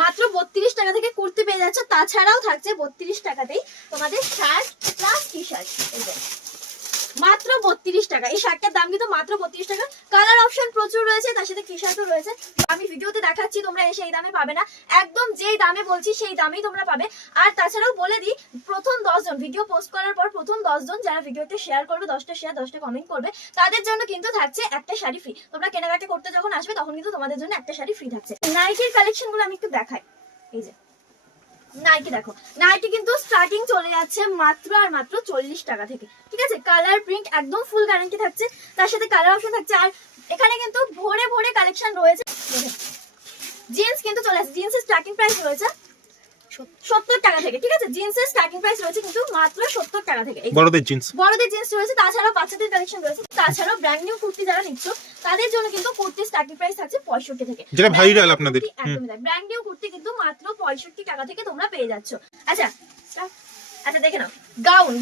মাত্র 32 টাকা থেকে কুর্তি পেয়ে যাচ্ছে। তাছাড়াও থাকছে 32 টাকাতেই তোমাদের শার্ট প্লাস টি শার্ট। মাত্র 32 টাকা। এই শার্টটার দাম কিন্তু মাত্র 32 টাকা। কালার অপশন প্রচুর রয়েছে, তার সাথে টি শার্টও রয়েছে। আমি ভিডিওতে দেখাচ্ছি, তোমরা এসে এই দামে পাবে না, একদম যেই দামে বলছি সেই দামেই তোমরা পাবে। আর তাছাড়াও বলে দিই, প্রথম 10 জন ভিডিও পোস্ট করার পর প্রথম 10 জন যারা ভিডিওতে শেয়ার করবে, 10টা শেয়ার 10টা কমেন্ট করবে, তাদের জন্য কিন্তু থাকছে একটা শাড়ি ফ্রি। তোমরা কেনাকাটা করতে যখন আসবে তখন কিন্তু তোমাদের জন্য একটা শাড়ি ফ্রি থাকছে। নাইটির কালেকশনগুলো আমি একটু দেখাই। এই যে নাইটি দেখো, নাইটি কিন্তু স্টার্টিং চলে যাচ্ছে মাত্র আর মাত্র 40 টাকা থেকে। ঠিক আছে, কালার প্রিন্ট একদম ফুল গ্যারান্টি থাকছে, তার সাথে কালার অপশন থাকছে। আর এখানে কিন্তু ভরে ভরে কালেকশন রয়েছে। জিন্স কিন্তু চলে আসছে, জিন্সের স্টার্টিং প্রাইস রয়েছে 70 টাকা থেকে। ঠিক আছে, জিন্সের স্টার্টিং প্রাইস রয়েছে কিন্তু মাত্র 70 টাকা থেকে। বড়দের জিন্স রয়েছে, তাছাড়াও বাচ্চাদের কালেকশন রয়েছে। তাছাড়াও ব্র্যান্ড নিউ কুর্তি যারা নিচ্ছ তাদের জন্য কিন্তু কুর্তি স্টার্টিং প্রাইস থাকছে 65 থেকে, যেটা ভাইরাল আপনাদের। একদমই তাই, ব্র্যান্ড নিউ কুর্তি কিন্তু মাত্র 65 টাকা থেকে তোমরা পেয়ে যাচ্ছ। আচ্ছা আচ্ছা দেখে নাও,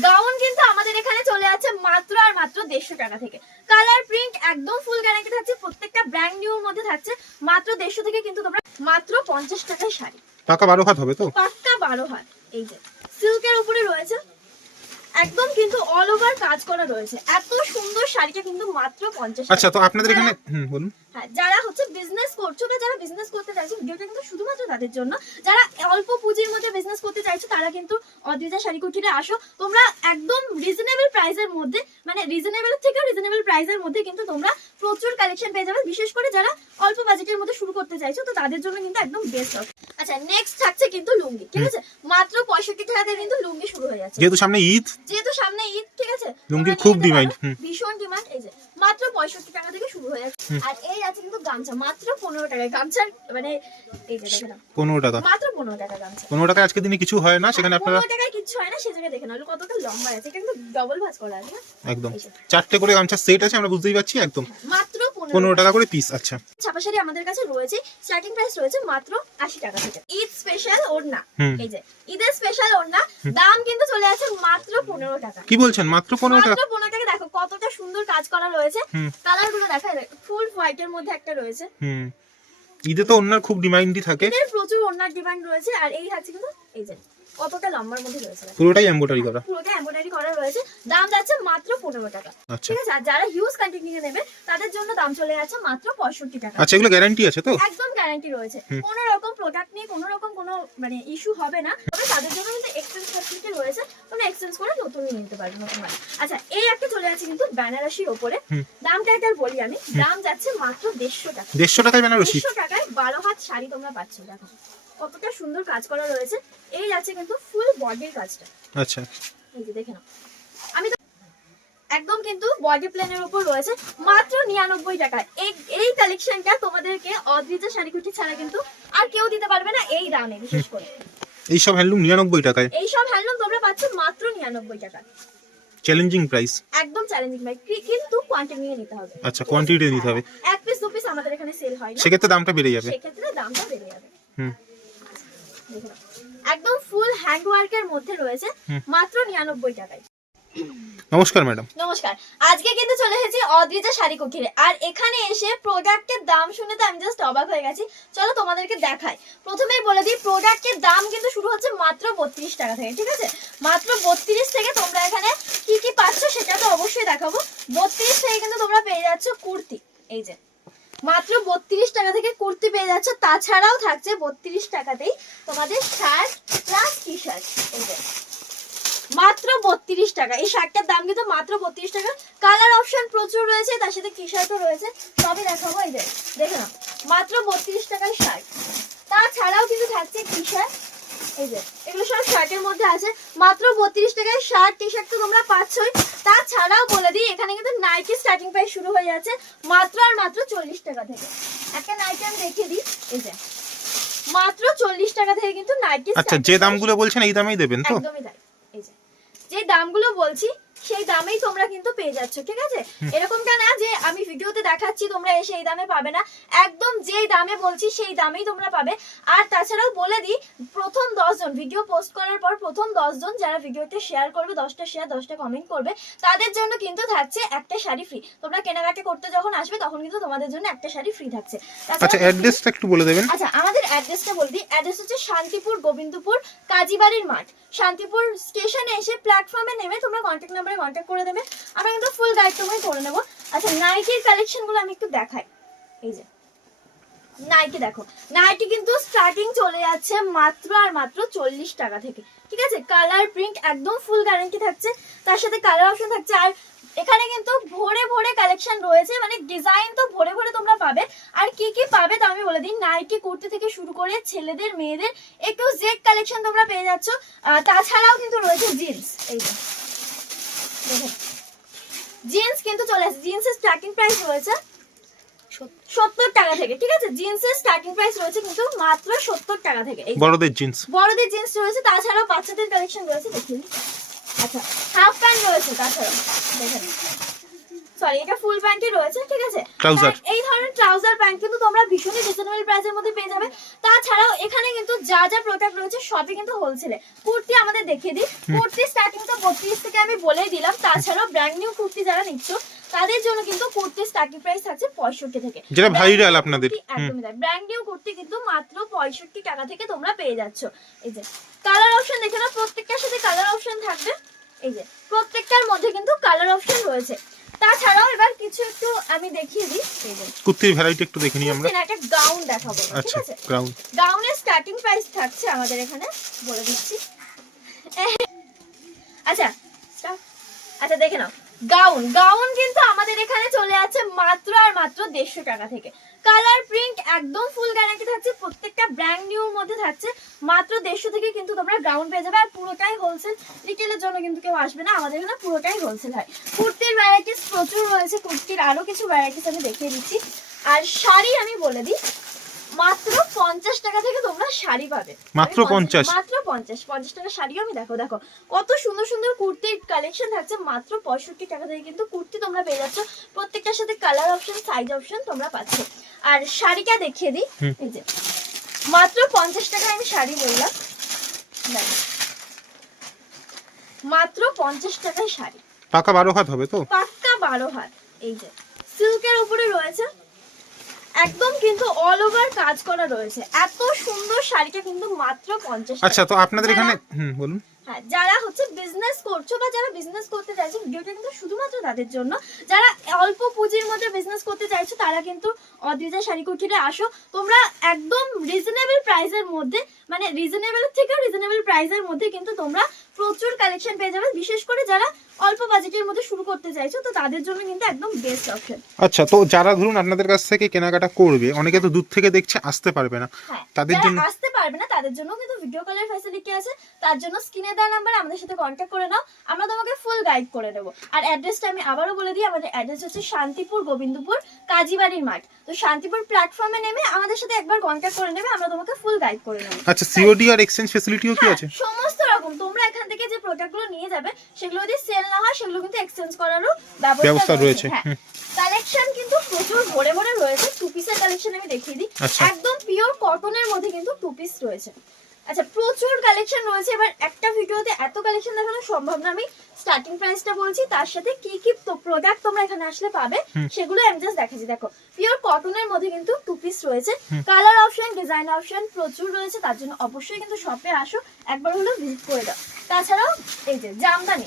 গাউন কিন্তু আমাদের এখানে চলে আছে মাত্র আর মাত্র 150 টাকা থেকে। কালার প্রিন্ট একদম ফুল গ্যারান্টি থাকছে, প্রত্যেকটা ব্র্যান্ড নিউর মধ্যে থাকছে। মাত্র 150 থেকে কিন্তু তোমরা মাত্র 50 টাকায় শাড়ি। টাকা 12 হাত হবে তো? পাক্কা 12 হাত। এই যে সিল্কের উপরে রয়েছে, একদম কিন্তু অল ওভার কাজ করা রয়েছে। এত সুন্দর শাড়িটা কিন্তু মাত্র 50 টাকা। আচ্ছা, তো আপনাদের এখানে বলুন। হ্যাঁ, যারা হচ্ছে বিজনেস করছো বা যারা বিজনেস করতে চাইছো, ভিডিওটা কিন্তু শুধুমাত্র তাদের জন্য। যারা অল্প পুঁজির মধ্যে বিজনেস করতে চাইছো তারা কিন্তু অদ্রিজা শাড়ি কুটিরে আসো। তোমরা একদম রিজনেবল প্রাইসের মধ্যে, মানে রিজনেবল থেকে রিজনেবল প্রাইসের মধ্যে কিন্তু তোমরা প্রচুর কালেকশন পেয়ে যাবে। বিশেষ করে যারা অল্প বাজেটের মধ্যে শুরু করতে চাইছো তো তাদের জন্য কিন্তু একদম বেস্ট অপশন। আচ্ছা, নেক্সট থাকছে কিন্তু লুঙ্গি। ঠিক আছে, মাত্র 65 টাকা থেকে কিন্তু লুঙ্গি শুরু হয়ে যাচ্ছে। যেহেতু সামনে ঈদ, ঠিক আছে, লুঙ্গির খুব ডিমান্ড, ভীষণ ডিমান্ড। এই যে মাত্র 65 টাকা থেকে শুরু হয়ে যাচ্ছে। আর এই আছে কিন্তু গামছা মাত্র 15 টাকায়। গামছার মানে এই যে দেখেন 15 টাকা, মাত্র 15 টাকা গামছা। 15 টাকা আজকের দিনে কিছু হয় না, সেখানে আপনারা 15 টাকায় কিছু হয় না। সেই জায়গায় দেখেন হলো কতটা লম্বা আছে, এটা কিন্তু ডবল ভাঁজ করা আছে না, একদম 4টে করে গামছা সেট আছে, আমরা বুঝতেই পারছি। একদম মাত্র 15 টাকা করে পিস। আচ্ছা, ছাপা শাড়ি আমাদের কাছে রয়েছে, স্টার্টিং প্রাইস রয়েছে মাত্র 80 টাকা থেকে। ঈদ স্পেশাল ওড়না, এই যে ঈদের স্পেশাল ওড়না, দাম কিন্তু চলে আসে মাত্র 15 টাকা। কি বলছেন? মাত্র 15 টাকা? মাত্র 15 টাকা। দেখো কতটা সুন্দর কাজ করা রয়েছে, কালার গুলো দেখা যায়, ফুল হোয়াইটের মধ্যে একটা রয়েছে। ঈদে তো ওড়নার খুব ডিমান্ডই থাকে, এর প্রচুর ওড়নার ডিমান্ড রয়েছে। আর এই আছে কিন্তু এই যে কতটা লম্বার মধ্যে রয়েছে, পুরোটাই এমব্রয়ডারি করা, পুরোটা এমব্রয়ডারি করা রয়েছে। দাম যাচ্ছে মাত্র 15 টাকা। ঠিক আছে, আর যারা হিউজ কোয়ান্টিটি নিয়ে নেবে তাদের জন্য দাম চলে যাচ্ছে মাত্র 65 টাকা। আচ্ছা, এগুলো গ্যারান্টি আছে তো? একদম গ্যারান্টি রয়েছে, কোনো রকম প্রোডাক্ট নিয়ে কোনো রকম কোনো মানে ইস্যু হবে না। তবে তাদের জন্য কিন্তু এক্সচেঞ্জ ফ্যাসিলিটি রয়েছে, তোমরা এক্সচেঞ্জ করে নতুন নিয়ে নিতে পারবে, নতুন মাল। আচ্ছা, এই একটা চলে আছে কিন্তু বেনারসির উপরে, দামটা একবার বলি আমি, দাম যাচ্ছে মাত্র 150 টাকা। 150 টাকায় বেনারসি? 150 টাকায় 12 হাত শাড়ি তোমরা পাচ্ছ। দেখো কতটা সুন্দর কাজ করা রয়েছে। এই আছে কিন্তু ফুল বডির কাজটা। আচ্ছা, এই যে দেখে নাও, আমি তো একদম কিন্তু বডি প্লেনের উপর রয়েছে মাত্র 99 টাকা। এই কালেকশনটা তোমাদেরকে অদ্রিজা শাড়িকুটি ছাড়া কিন্তু আর কেউ দিতে পারবে না এই দামে। বিশেষ করে এই সব হ্যান্ডলুম 99 টাকায়, এই সব হ্যান্ডলুম তোমরা পাচ্ছ মাত্র 99 টাকা। চ্যালেঞ্জিং প্রাইস, একদম চ্যালেঞ্জিং প্রাইস, কিন্তু কোয়ান্টিটি নিয়ে নিতে হবে। আচ্ছা, কোয়ান্টিটি নিতে হবে। এক পিস দু পিস আমাদের এখানে সেল হয় না, সেক্ষেত্রে দামটা বেড়ে যাবে। সেক্ষেত্রে দামটা বেড়ে যাবে। একদম ফুল হ্যান্ড ওয়ার্কের মধ্যে রয়েছে মাত্র 99 টাকায়। নমস্কার ম্যাডাম। নমস্কার, আজকে কিন্তু চলে এসেছি অদ্রিজা শাড়ি কুটিরে। আর এখানে এসে প্রোডাক্টের দাম শুনে তো আমি জাস্ট অবাক হয়ে গেছি। চলো তোমাদেরকে দেখাই। প্রথমেই বলে দিই, প্রোডাক্টের দাম কিন্তু শুরু হচ্ছে মাত্র 32 টাকা থেকে। ঠিক আছে, মাত্র 32 থেকে তোমরা এখানে কি কি পাচ্ছ সেটা তো অবশ্যই দেখাবো। 32 থেকে কিন্তু তোমরা পেয়ে যাচ্ছ কুর্তি। এই যে মাত্র 32 টাকা থেকে কুর্তি পেয়ে যাচ্ছ। তাছাড়াও থাকছে 32 টাকাতেই তোমাদের শার্ট প্লাস টি শার্ট। এই যে মাত্র 32 টাকা। এই শার্টটার দাম কিন্তু মাত্র 32 টাকা। কালার অপশন প্রচুর রয়েছে, তার সাথে টি শার্টও রয়েছে, সবই দেখাবো। এই যে দেখে নাও, মাত্র 32 টাকায় শার্ট। তাছাড়াও কিন্তু থাকছে টি শার্ট। এই যে এগুলো সব শার্টের মধ্যে আছে। মাত্র 32 টাকায় শার্ট টি শার্ট তো তোমরা পাচ্ছই। তাছাড়াও বলে দিই, এখানে কিন্তু নাইটি স্টার্টিং প্রাইস শুরু হয়ে যাচ্ছে মাত্র আর মাত্র 40 টাকা থেকে। একটা নাইটি আমি দেখিয়ে দিই, এই যে মাত্র 40 টাকা থেকে কিন্তু নাইটি। আচ্ছা, যে দামগুলো বলছেন এই দামেই দেবেন তো? একদমই তাই। এই যে যে দামগুলো বলছি সেই দামেই তোমরা কিন্তু পেয়ে যাচ্ছ, ঠিক আছে? এরকমটা না যে আমি ভিডিওতে দেখাচ্ছি তোমরা এসে এই দামে পাবে না, একদম যেই দামে বলছি সেই দামেই তোমরা পাবে। আর তাছাড়াও বলে দিই, প্রথম 10 জন ভিডিও পোস্ট করার পর প্রথম 10 জন যারা ভিডিওতে শেয়ার করবে, 10টা শেয়ার 10টা কমেন্ট করবে, তাদের জন্য কিন্তু থাকছে একটা শাড়ি ফ্রি। তোমরা কেনাকাটা করতে যখন আসবে তখন কিন্তু তোমাদের জন্য একটা শাড়ি ফ্রি থাকছে। আচ্ছা অ্যাড্রেসটা একটু বলে দেবেন। আচ্ছা আমাদের অ্যাড্রেসটা বলে দিই, অ্যাড্রেস হচ্ছে শান্তিপুর গোবিন্দপুর কাজীবাড়ির মাঠ। শান্তিপুর স্টেশনে এসে প্ল্যাটফর্মে নেমে তোমরা কন্ট্যাক্ট নাম্বারে কন্ট্যাক্ট করে দেবে, আমরা কিন্তু ফুল গাইড তোমায় করে নেবো। আচ্ছা নাইটির কালেকশনগুলো আমি একটু দেখাই। এই যে নাইটি দেখো, নাইটি কিন্তু স্টার্টিং চলে যাচ্ছে মাত্র আর মাত্র 40 টাকা থেকে, ঠিক আছে? কালার প্রিন্ট একদম ফুল গ্যারান্টি থাকছে, তার সাথে কালার অপশন থাকছে। আর এখানে কিন্তু ভরে ভরে কালেকশন রয়েছে, মানে ডিজাইন তো ভরে ভরে তোমরা পাবে। আর কি কি পাবে তা আমি বলে দিই, নাইটি কুর্তি থেকে শুরু করে ছেলেদের মেয়েদের একটু জেড কালেকশন তোমরা পেয়ে যাচ্ছ। তাছাড়াও কিন্তু রয়েছে জিন্স। এই যে দেখুন জিন্স কিন্তু চলে আসছে, জিন্সের স্টার্টিং প্রাইস রয়েছে 70 টাকা থেকে, ঠিক আছে? জিন্সের স্টার্টিং প্রাইস রয়েছে কিন্তু মাত্র 70 টাকা থেকে। বড়দের জিন্স রয়েছে, তাছাড়াও বাচ্চাদের কালেকশন রয়েছে, দেখুন। আচ্ছা হাফ প্যান্ট রয়েছে, তাছাড়াও দেখেন, সরি এটা ফুল প্যান্টই রয়েছে, ঠিক আছে? ট্রাউজার, এই ধরনের ট্রাউজার প্যান্ট কিন্তু তোমরা ভীষণই রিজনেবল প্রাইসের মধ্যে পেয়ে যাবে। তাছাড়াও এখানে কিন্তু যা যা প্রোডাক্ট রয়েছে সবই কিন্তু হোলসেলে। কুর্তি আমাদের দেখিয়ে দিই, কুর্তি স্টার্টিং তো 32 থেকে আমি বলেই দিলাম। তাছাড়াও ব্র্যান্ড নিউ কুর্তি যারা নিচ্ছ তাদের জন্য কিন্তু কুর্তি স্টার্টিং প্রাইস থাকছে 65 থেকে, যেটা ভাইরাল আপনাদের। একদমই তাই, ব্র্যান্ড নিউ কুর্তি কিন্তু মাত্র 65 টাকা থেকে তোমরা পেয়ে যাচ্ছ। এই যে কালার অপশন দেখে নাও, প্রত্যেকটার সাথে কালার অপশন থাকবে। এই যে প্রত্যেকটার মধ্যে কিন্তু কালার অপশন রয়েছে। তাছাড়াও এবার কিছু একটু আমি দেখিয়ে দিই, এই যে কুর্তির ভ্যারাইটি একটু দেখে নিই আমরা। একটা গাউন দেখাবো, ঠিক আচ্ছা আছে? গাউনের স্টার্টিং প্রাইস থাকছে আমাদের এখানে বলে দিচ্ছি। আচ্ছা আচ্ছা দেখে নাও, গাউন কিন্তু আমাদের এখানে চলে আছে মাত্র আর মাত্র 150 টাকা থেকে। কালার প্রিন্ট একদম ফুল গ্যারান্টি থাকছে, প্রত্যেকটা ব্র্যান্ড নিউর মধ্যে থাকছে। মাত্র 150 থেকে কিন্তু তোমরা গাউন পেয়ে যাবে। আর পুরোটাই হোলসেল, রিটেলের জন্য কিন্তু কেউ আসবে না, আমাদের এখানে পুরোটাই হোলসেল হয়। কুর্তির ভ্যারাইটিস প্রচুর রয়েছে, কুর্তির আরো কিছু ভ্যারাইটিস আমি দেখিয়ে দিচ্ছি। আর শাড়ি আমি বলে দিই, মাত্র 50 টাকা থেকে তোমরা শাড়ি পাবে, মাত্র 50 টাকা শাড়িও আমি দেখো কত সুন্দর সুন্দর কুর্তির কালেকশন থাকছে। মাত্র 65 টাকা থেকে কিন্তু কুর্তি তোমরা পেয়ে যাচ্ছ, প্রত্যেকটার সাথে কালার অপশন সাইজ অপশন তোমরা পাচ্ছ। আর শাড়িটা দেখিয়ে দিই, এই যে মাত্র 50 টাকায় আমি শাড়ি বললাম, দেখো মাত্র 50 টাকায় শাড়ি, পাকা 12 হাত হবে তো, পাক্কা 12 হাত। এই যে সিল্কের উপরে রয়েছে, একদম কিন্তু অল ওভার কাজ করা রয়েছে। এত সুন্দর শাড়িটা কিন্তু মাত্র 50 টাকা। আচ্ছা তো আপনাদের এখানে বলুন। হ্যাঁ যারা হচ্ছে বিজনেস করছো বা যারা বিজনেস করতে চাইছো, ভিডিওটা কিন্তু শুধুমাত্র তাদের জন্য। যারা অল্প পুঁজির মধ্যে বিজনেস করতে চাইছো তারা কিন্তু অদ্রিজা শাড়ি কুঠিরে আসো। তোমরা একদম রিজনেবল প্রাইসের মধ্যে, মানে রিজনেবল থেকে রিজনেবল প্রাইসের মধ্যে কিন্তু তোমরা প্রচুর কালেকশন পেয়ে যাবে। বিশেষ করে যারা অল্প বাজেটের মধ্যে শুরু করতে চাইছো তো তাদের জন্য কিন্তু একদম বেস্ট অপশন। আচ্ছা তো যারা ধরুন আপনাদের কাছ থেকে কেনাকাটা করবে, অনেকে তো দূর থেকে দেখছে আসতে পারবে না, তাদের জন্য আসতে পারবে না তাদের জন্য কিন্তু ভিডিও কলের ফ্যাসিলিটি আছে। তার জন্য স্ক্রিনে দেওয়া নাম্বারে আমাদের সাথে কন্ট্যাক্ট করে নাও, আমরা তোমাকে ফুল গাইড করে দেবো। আর অ্যাড্রেসটা আমি আবারও বলে দিই, আমাদের অ্যাড্রেস হচ্ছে শান্তিপুর গোবিন্দপুর কাজীবাড়ির মাঠ। তো শান্তিপুর প্ল্যাটফর্মে নেমে আমাদের সাথে একবার কন্ট্যাক্ট করে নেবে, আমরা তোমাকে ফুল গাইড করে নেবো। আচ্ছা সিওডি আর এক্সচেঞ্জ ফ্যাসিলিটিও কি আছে? সমস্ত রকম তোমরা এখান থেকে যে প্রোডাক্টগুলো নিয়ে যাবে সেগুলো যদি সেল না হয় সেগুলো কিন্তু এক্সচেঞ্জ করারও ব্যবস্থা রয়েছে। কালেকশন কিন্তু প্রচুর ভরে ভরে রয়েছে। টু পিসের কালেকশন আমি দেখিয়ে দিই, একদম পিওর কটনের মধ্যে কিন্তু টু পিস রয়েছে। আচ্ছা প্রচুর কালেকশন রয়েছে, এবার একটা ভিডিওতে এত কালেকশন দেখানো সম্ভব না। আমি স্টার্টিং প্রাইসটা বলছি, তার সাথে কি কি প্রোডাক্ট তোমরা এখানে আসলে পাবে সেগুলো আমি জাস্ট দেখাচ্ছি। দেখো পিওর কটনের মধ্যে কিন্তু টু পিস রয়েছে, কালার অপশন ডিজাইন অপশন প্রচুর রয়েছে। তার জন্য অবশ্যই কিন্তু শপে আসো, একবার হলেও ভিজিট করে দাও। তাছাড়াও এই যে জামদানি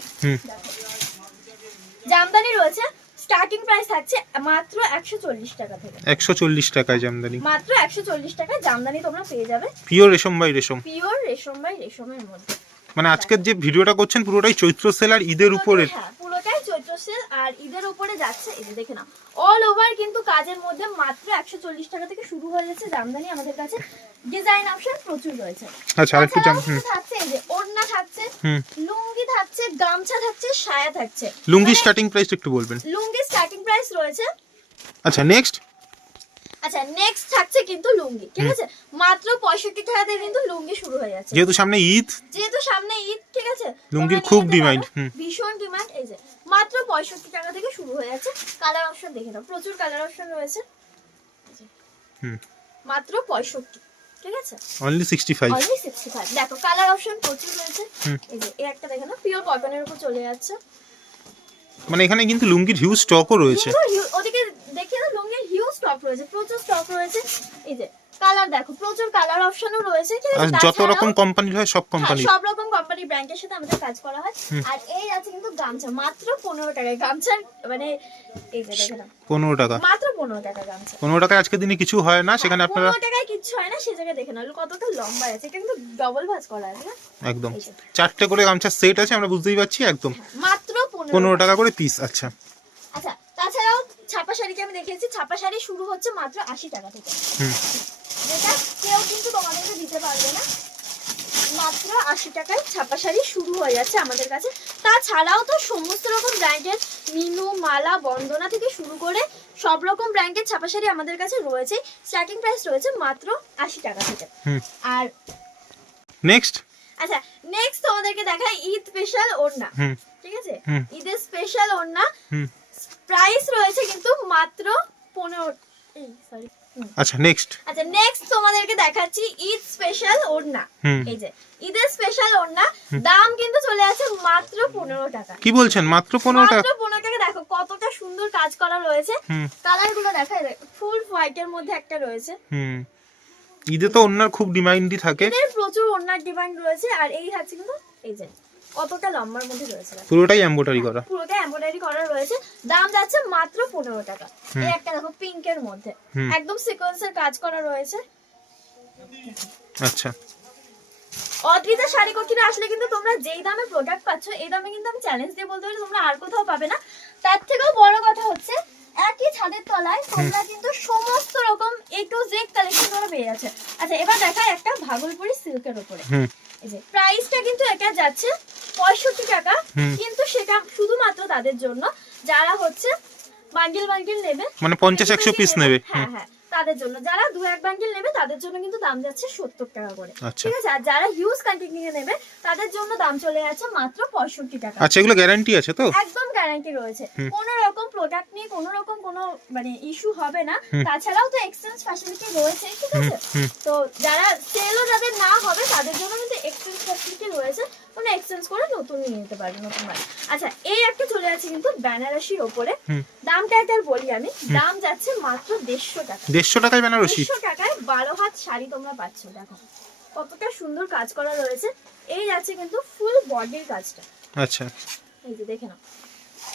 রয়েছে, স্টার্টিং প্রাইস থাকছে মাত্র 140 টাকা থেকে। 140 টাকায় জামদানি, মাত্র 140 টাকায় জামদানি তোমরা পেয়ে যাবে, পিওর রেশম বাই রেশম, পিওর রেশম বাই রেশমের মধ্যে। মানে আজকের যে ভিডিওটা করছেন পুরোটাই চৈত্র সেল আর ঈদের উপরে। হ্যাঁ পুরোটাই চৈত্র সেল আর ঈদের উপরে যাচ্ছে। এই যে দেখে নাও অল ওভার কিন্তু কাজের মধ্যে মাত্র 140 টাকা থেকে শুরু হয়ে যাচ্ছে জামদানি আমাদের কাছে। ডিজাইন অপশন প্রচুর রয়েছে। আচ্ছা আরেকটু থাকছে, এই যে ওড়না থাকছে, লুঙ্গি থাকছে, গামছা থাকছে, সায়া থাকছে। লুঙ্গি স্টার্টিং প্রাইস একটু বলবেন? লুঙ্গি স্টার্টিং প্রাইস রয়েছে। আচ্ছা নেক্সট থাকছে কিন্তু লুঙ্গি, ঠিক আছে? মাত্র 65 টাকা থেকে কিন্তু লুঙ্গি শুরু হয়ে যাচ্ছে। যেহেতু সামনে ঈদ, ঠিক আছে? লুঙ্গির খুব ডিমান্ড, ভীষণ ডিমান্ড। এই যে 65 টাকা থেকে শুরু হয়ে যাচ্ছে। কালার অপশন দেখে নাও, প্রচুর কালার অপশন রয়েছে। মাত্র 65, ঠিক আছে, অনলি 65। অনলি 65। দেখো কালার অপশন প্রচুর রয়েছে। এই যে এই একটা দেখে নাও, পিওর কটনের উপর চলে যাচ্ছে। মানে এখানে কিন্তু লুঙ্গির হিউজ স্টকও রয়েছে। ওদিকে দেখে না, লুঙ্গির হিউজ স্টক রয়েছে, প্রচুর স্টক রয়েছে। এই যে কালার দেখো, প্রচুর কালার অপশনও রয়েছে, ঠিক আর আছে। যত রকম কোম্পানির হয় সব কোম্পানি, সব রকম কোম্পানির ব্র্যান্ডের সাথে আমাদের কাজ করা হয়। আর এই আছে কিন্তু গামছা, মাত্র 15 টাকায় গামছার, মানে এই যে দেখে নাও 15 টাকা, মাত্র 15 টাকা গামছা। 15 টাকায় আজকের দিনে কিছু হয় না, সেখানে আপনারা 15 টাকায় কিচ্ছু হয় না, সেই জায়গায় দেখে নাও কতটা লম্বা আছে, এটা কিন্তু ডবল ভাঁজ করা আছে না, একদম 4টে করে গামছার সেট আছে, আমরা বুঝতেই পারছি। একদম মাত্র 15 টাকা করে পিস। আচ্ছা আচ্ছা, তাছাড়াও ছাপা শাড়িকে আমি দেখিয়েছি, ছাপা শাড়ি শুরু হচ্ছে মাত্র 80 টাকা থেকে, যেটা কেউ কিন্তু তোমাদেরকে দিতে পারবে না। মাত্র 80 টাকায় ছাপা শাড়ি শুরু হয়ে যাচ্ছে আমাদের কাছে। তাছাড়াও তো সমস্ত রকম ব্র্যান্ডের মিনু, মালা, বন্দনা থেকে শুরু করে সব রকম ব্র্যান্ডের ছাপা শাড়ি আমাদের কাছে রয়েছে। স্টার্টিং প্রাইস রয়েছে মাত্র 80 টাকা থেকে। আর নেক্সট, আচ্ছা নেক্সট তোমাদেরকে দেখাই ঈদ স্পেশাল ওড়না, ঠিক আছে, ঈদের স্পেশাল ওড়না প্রাইস রয়েছে কিন্তু মাত্র 15। সরি, আচ্ছা নেক্সট, আচ্ছা নেক্সট তোমাদেরকে দেখাচ্ছি ঈদ স্পেশাল ওড়না। এই যে ঈদের স্পেশাল ওড়না, দাম কিন্তু চলে আছে মাত্র 15 টাকা। কি বলছেন, মাত্র 15 টাকা? মাত্র 15 টাকা। দেখো কতটা সুন্দর কাজ করা রয়েছে, কালার গুলো দেখা যায়, ফুল হোয়াইটের মধ্যে একটা রয়েছে। ঈদে তো ওড়নার খুব ডিমান্ডই থাকে, এর প্রচুর ওড়নার ডিমান্ড রয়েছে। আর এই হচ্ছে কিন্তু এই যে কতটা লম্বার মধ্যে রয়েছে, পুরোটাই এমব্রয়ডারি করা, পুরোটা এমব্রয়ডারি করা রয়েছে। দাম যাচ্ছে মাত্র 15 টাকা। এই একটা দেখো পিঙ্কের মধ্যে একদম সিকোয়েন্সের কাজ করা রয়েছে। আচ্ছা, অদ্রিজা শাড়ি কোকিরা আসলে কিন্তু তোমরা যেই দামে প্রোডাক্ট পাচ্ছ, এই দামে কিন্তু আমি চ্যালেঞ্জ দিয়ে বলতে পারি তোমরা আর কোথাও পাবে না। তার থেকেও বড় কথা হচ্ছে একই ছাদের তলায় তোমরা কিন্তু সমস্ত রকম A to Z কালেকশন তোমরা পেয়ে যাচ্ছে। আচ্ছা এবার দেখাই একটা ভাগলপুরি সিল্কের উপরে। এই যে প্রাইসটা কিন্তু এটা যাচ্ছে 65 টাকা, কিন্তু সেটা শুধুমাত্র তাদের জন্য যারা হচ্ছে বান্ডিল বান্ডিল নেবে, মানে 50-100 পিস নেবে। হ্যাঁ হ্যাঁ, তাদের জন্য যারা 2-1 বান্ডিল নেবে তাদের জন্য কিন্তু দাম যাচ্ছে 70 টাকা করে, আচ্ছা। ঠিক আছে। আর যারা হিউজ কোয়ান্টিটি নিয়ে নেবে তাদের জন্য দাম চলে যাচ্ছে মাত্র 65 টাকা। আচ্ছা, এগুলো গ্যারান্টি আছে তো? একদম গ্যারান্টি রয়েছে, কোনো রকম প্রোডাক্ট নিয়ে কোনো রকম কোনো মানে ইস্যু হবে না। তাছাড়াও তো এক্সচেঞ্জ ফ্যাসিলিটি রয়েছে, ঠিক আছে। তো যারা সেলও যাদের না হবে তাদের জন্য কিন্তু এক্সচেঞ্জ ফ্যাসিলিটি রয়েছে, কোনো এক্সচেঞ্জ করে নতুন নিয়ে নিতে পারবে, নতুন মাল। আচ্ছা এই একটা চলে আছে কিন্তু বেনারসির উপরে, দামটা এটার বলি আমি, দাম যাচ্ছে মাত্র 150 টাকা। 150 টাকায় বেনারসি? 150 টাকায় 12 হাত শাড়ি তোমরা পাচ্ছ। দেখো কতটা সুন্দর কাজ করা রয়েছে। এই যাচ্ছে কিন্তু ফুল বডির কাজটা। আচ্ছা, এই যে দেখে নাও,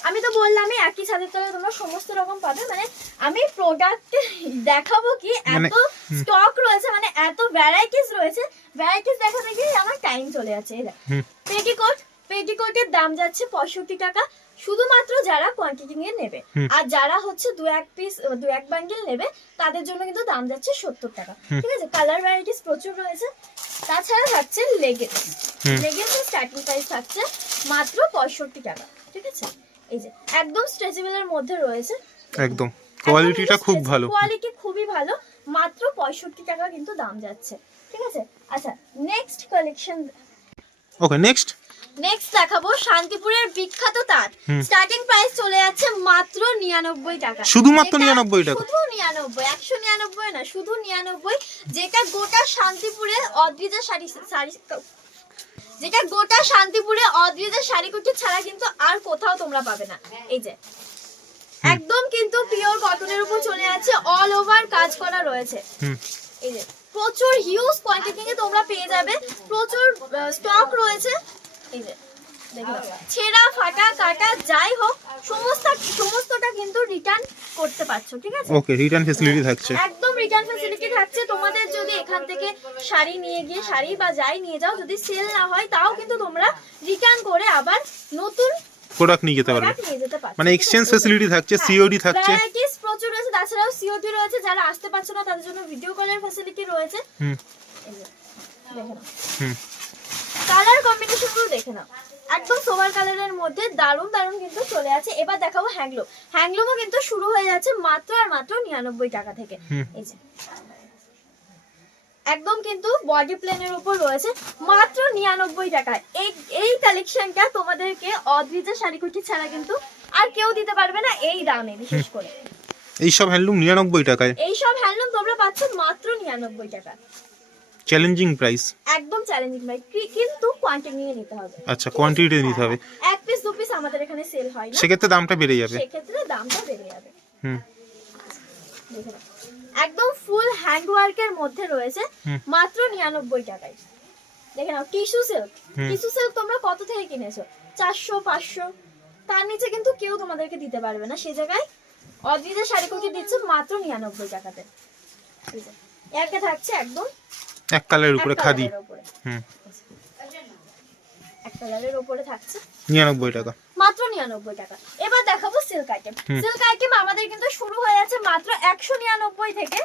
আমি তো বললামই একই ছাদের তলায় তোমরা সমস্ত রকম পাবে। মানে আমি প্রোডাক্ট দেখাবো কি, এত স্টক রয়েছে, মানে এত ভ্যারাইটিস রয়েছে, ভ্যারাইটিস দেখাতে গিয়ে আমার টাইম চলে যাচ্ছে। এই দেখ পেটিকোট, পেটিকোটের দাম যাচ্ছে 65 টাকা, শুধুমাত্র যারা কোয়ান্টিটি নিয়ে নেবে। আর যারা হচ্ছে 2-1 পিস 2-1 বান্ডেল নেবে তাদের জন্য কিন্তু দাম যাচ্ছে 70 টাকা, ঠিক আছে। কালার ভ্যারাইটিস প্রচুর রয়েছে। তাছাড়া থাকছে লেগিংস, লেগিংসের স্টার্টিং প্রাইস থাকছে মাত্র 65 টাকা, ঠিক আছে। এই যে একদম স্ট্রেচেবলের মধ্যে রয়েছে, একদম কোয়ালিটিটা খুব ভালো, কোয়ালিটি খুবই ভালো, মাত্র 65 টাকা কিন্তু দাম যাচ্ছে, ঠিক আছে। আচ্ছা নেক্সট কালেকশন, ওকে নেক্সট দেখাবো শান্তিপুরের বিখ্যাত তাঁত। স্টার্টিং প্রাইস চলে যাচ্ছে মাত্র 99 টাকা, শুধুমাত্র 99 টাকা, শুধু 99, 199 না, শুধু 99, যেটা গোটা শান্তিপুরে অদ্রিজা যেটা গোটা শান্তিপুরে অদ্রিজা শাড়ি কুটি ছাড়া কিন্তু আর কোথাও তোমরা পাবে না। এই যে একদম কিন্তু পিওর কটনের উপর চলে যাচ্ছে, অল ওভার কাজ করা রয়েছে। এই যে প্রচুর হিউজ কোয়ান্টিটি তোমরা পেয়ে যাবে, প্রচুর স্টক রয়েছে। এই যে দেখো ছেঁড়া ফাটা কাটা যাই হোক সমস্তটা কিন্তু রিটার্ন করতে পারছো, ঠিক আছে। ওকে, রিটার্ন ফ্যাসিলিটি থাকছে, একদম রিটার্ন ফ্যাসিলিটি থাকছে। তোমাদের যদি এখান থেকে শাড়ি নিয়ে গিয়ে শাড়ি বা যাই নিয়ে যাও, যদি সেল না হয় তাও কিন্তু তোমরা রিটার্ন করে আবার নতুন প্রোডাক্ট নিয়ে যেতে পারবে, নিয়ে যেতে পারছো, মানে এক্সচেঞ্জ ফ্যাসিলিটি থাকছে, সিওডি থাকছে, ভ্যারাইটিস প্রচুর রয়েছে। তাছাড়াও সিওডি রয়েছে, যারা আসতে পারছো না তাদের জন্য ভিডিও কলের ফ্যাসিলিটি রয়েছে। এই যে দেখো কালার কম্বিনেশন গুলো দেখে নাও, একদম সোভার কালারের মধ্যে দারুণ দারুণ কিন্তু চলে আছে। এবার দেখাবো হ্যাংলুম, হ্যাংলুমও কিন্তু শুরু হয়ে যাচ্ছে মাত্র আর মাত্র 99 টাকা থেকে। এই যে একদম কিন্তু বডি প্লেনের উপর রয়েছে মাত্র 99 টাকায়। এই কালেকশনটা তোমাদেরকে অদ্রিজা শাড়ি কুটি ছাড়া কিন্তু আর কেউ দিতে পারবে না এই দামে, বিশেষ করে এইসব হ্যান্ডলুম 99 টাকায়, এইসব হ্যান্ডলুম তোমরা পাচ্ছ মাত্র 99 টাকা। Challenging price. একদম চ্যালেঞ্জিং ভাই, কিন্তু কোয়ান্টিটি নিয়ে নিতে হবে। আচ্ছা, কোয়ান্টিটি নিতে হবে। এক পিস দু পিস আমাদের এখানে সেল হয় না, সেক্ষেত্রে দামটা বেড়ে যাবে। সেক্ষেত্রে দামটা বেড়ে যাবে। হুম, দেখে নাও, একদম ফুল হ্যান্ড ওয়ার্কের মধ্যে রয়েছে মাত্র 99 টাকায়। দেখে নাও, টিস্যু সিল্ক। টিস্যু সিল্ক তোমরা কত থেকে কিনেছো? 400 500, তার নিচে কিন্তু কেউ তোমাদেরকে দিতে পারবে না। সেই জায়গায় অদ্রিজা শাড়ি কুকি দিচ্ছে মাত্র 99 টাকাতে। একে থাকছে একদম এক কালারের উপরে খাদি। হুম, এক কালারের উপরে থাকছে 99 টাকা, মাত্র 99 টাকা। এবার দেখাবো সিল্ক আইটেম। সিল্ক আইটেম আমাদের কিন্তু শুরু হয়ে যাচ্ছে মাত্র 199 থেকে।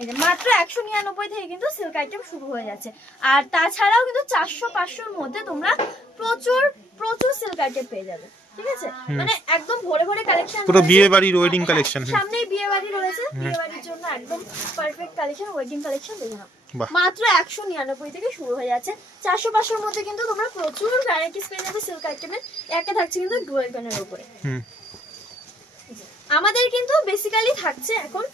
এই যে মাত্র 199 থেকে কিন্তু সিল্ক আইটেম শুরু হয়ে যাচ্ছে। আর তাছাড়াও কিন্তু 400 500 এর মধ্যে তোমরা প্রচুর প্রচুর সিল্ক আইটেম পেয়ে যাবে। ঠিক আছে, মানে একদম ভরে ভরে কালেকশন, পুরো বিয়ে বাড়ির ওয়েডিং কালেকশন। সামনেই বিয়ে বাড়ি রয়েছে, বিয়ে বাড়ির জন্য একদম পারফেক্ট কালেকশন, ওয়েডিং কালেকশন। দেখে নাও, বাহ, মাত্র 199 থেকে শুরু হয়ে যাচ্ছে। 400 500 এর মধ্যে কিন্তু তোমরা প্রচুর ভ্যারাইটিস পেয়ে যাবে সিল্ক আইটেমের। একটা থাকছে কিন্তু ডুয়াল টোনের উপরে। আমাদের কিন্তু বেসিক্যালি থাকছে এখন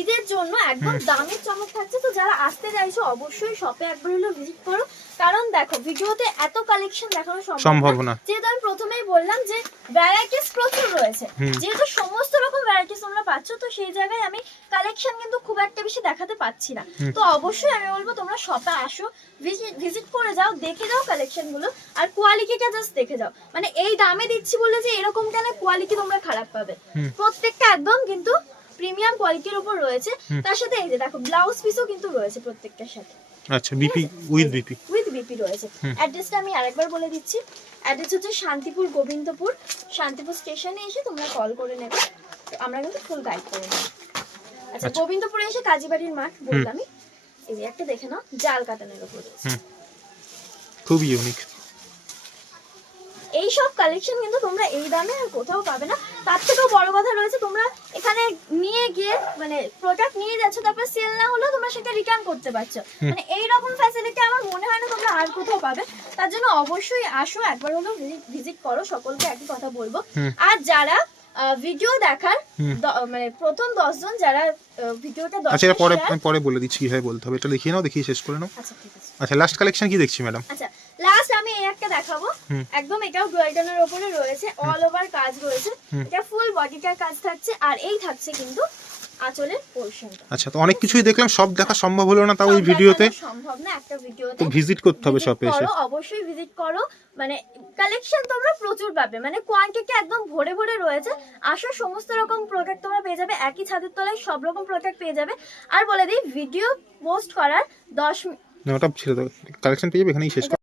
ঈদের জন্য একদম দামের চমক থাকছে। তো যারা আসতে চাইছো অবশ্যই শপে একবার হলেও ভিজিট করো, কারণ দেখো ভিডিওতে এত কালেকশন দেখানো সম্ভব না। যেহেতু আমি প্রথমেই বললাম যে ভ্যারাইটিস প্রচুর রয়েছে, যেহেতু সমস্ত রকম ভ্যারাইটিস তোমরা পাচ্ছ, তো সেই জায়গায় আমি কালেকশন কিন্তু খুব একটা বেশি দেখাতে পাচ্ছি না। তো অবশ্যই আমি বলবো তোমরা শপে আসো, ভিজিট করে যাও, দেখে যাও কালেকশন গুলো, আর কোয়ালিটিটা জাস্ট দেখে যাও। মানে এই দামে দিচ্ছি বলে যে এরকম কেন কোয়ালিটি তোমরা খারাপ পাবে, প্রত্যেকটা একদম কিন্তু প্রিমিয়াম কোয়ালিটির উপর রয়েছে। তার সাথে এই যে দেখো ব্লাউজ পিসও কিন্তু রয়েছে প্রত্যেকটার সাথে। আচ্ছা, বিপি উইথ বিপি রয়েছে। অ্যাড্রেসটা আমি আরেকবার বলে দিচ্ছি। অ্যাড্রেস হচ্ছে শান্তিপুর গোবিন্দপুর। শান্তিপুর স্টেশনে এসে তোমরা কল করে নেবে, তো আমরা কিন্তু ফুল গাইড করে নেব। আচ্ছা, গোবিন্দপুরে এসে কাজীবাড়ির মাঠ বললামই। এই যে একটা দেখে নাও, জাল কাটানোর উপর রয়েছে, খুব ইউনিক। এই সব কালেকশন কিন্তু তোমরা এই দামে আর কোথাও পাবে না। তার থেকেও বড় কথা রয়েছে, তোমরা এখানে নিয়ে গিয়ে মানে প্রোডাক্ট নিয়ে যাচ্ছ, তারপর সেল না হলেও তোমরা সেটা রিটার্ন করতে পারছো। মানে এইরকম ফ্যাসিলিটি আমার মনে হয় না তোমরা আর কোথাও পাবে। তার জন্য অবশ্যই আসো, একবার হলেও ভিজিট করো। সকলকে একই কথা বলবো। আর যারা ভিডিও দেখার মানে প্রথম 10 জন যারা ভিডিওটা আচ্ছা, পরে বলে দিচ্ছি কিভাবে বলতে হবে, এটা দেখিয়ে নাও, দেখিয়ে শেষ করে নাও। আচ্ছা ঠিক আছে। আচ্ছা, লাস্ট কালেকশন কি দেখছি ম্যাডাম? আচ্ছা, লাস্ট আমি এই একটা দেখাবো। একদম এটাও ডুয়ালটনের উপরে রয়েছে, অল ওভার কাজ রয়েছে। এটা ফুল বডিটার কাজ থাকছে, আর এই থাকছে কিন্তু আঁচলের পোরশনটা। আচ্ছা, তো অনেক কিছুই দেখলাম, সব দেখা সম্ভব হলো না তাও এই ভিডিওতে। সম্ভব না একটা ভিডিওতে, তো ভিজিট করতে হবে শপে এসে। অবশ্যই ভিজিট করো। মানে কালেকশন তোমরা প্রচুর পাবে, মানে কোয়ান্টিটি একদম ভরে ভরে রয়েছে। আসো, সমস্ত রকম প্রোডাক্ট তোমরা পেয়ে যাবে, একই ছাদের তলায় সব রকম প্রোডাক্ট পেয়ে যাবে। আর বলে দিই, ভিডিও পোস্ট করার 10 মিনিট ওটা ছেড়ে দাও, কালেকশন পেয়ে যাবে, এখানেই শেষ।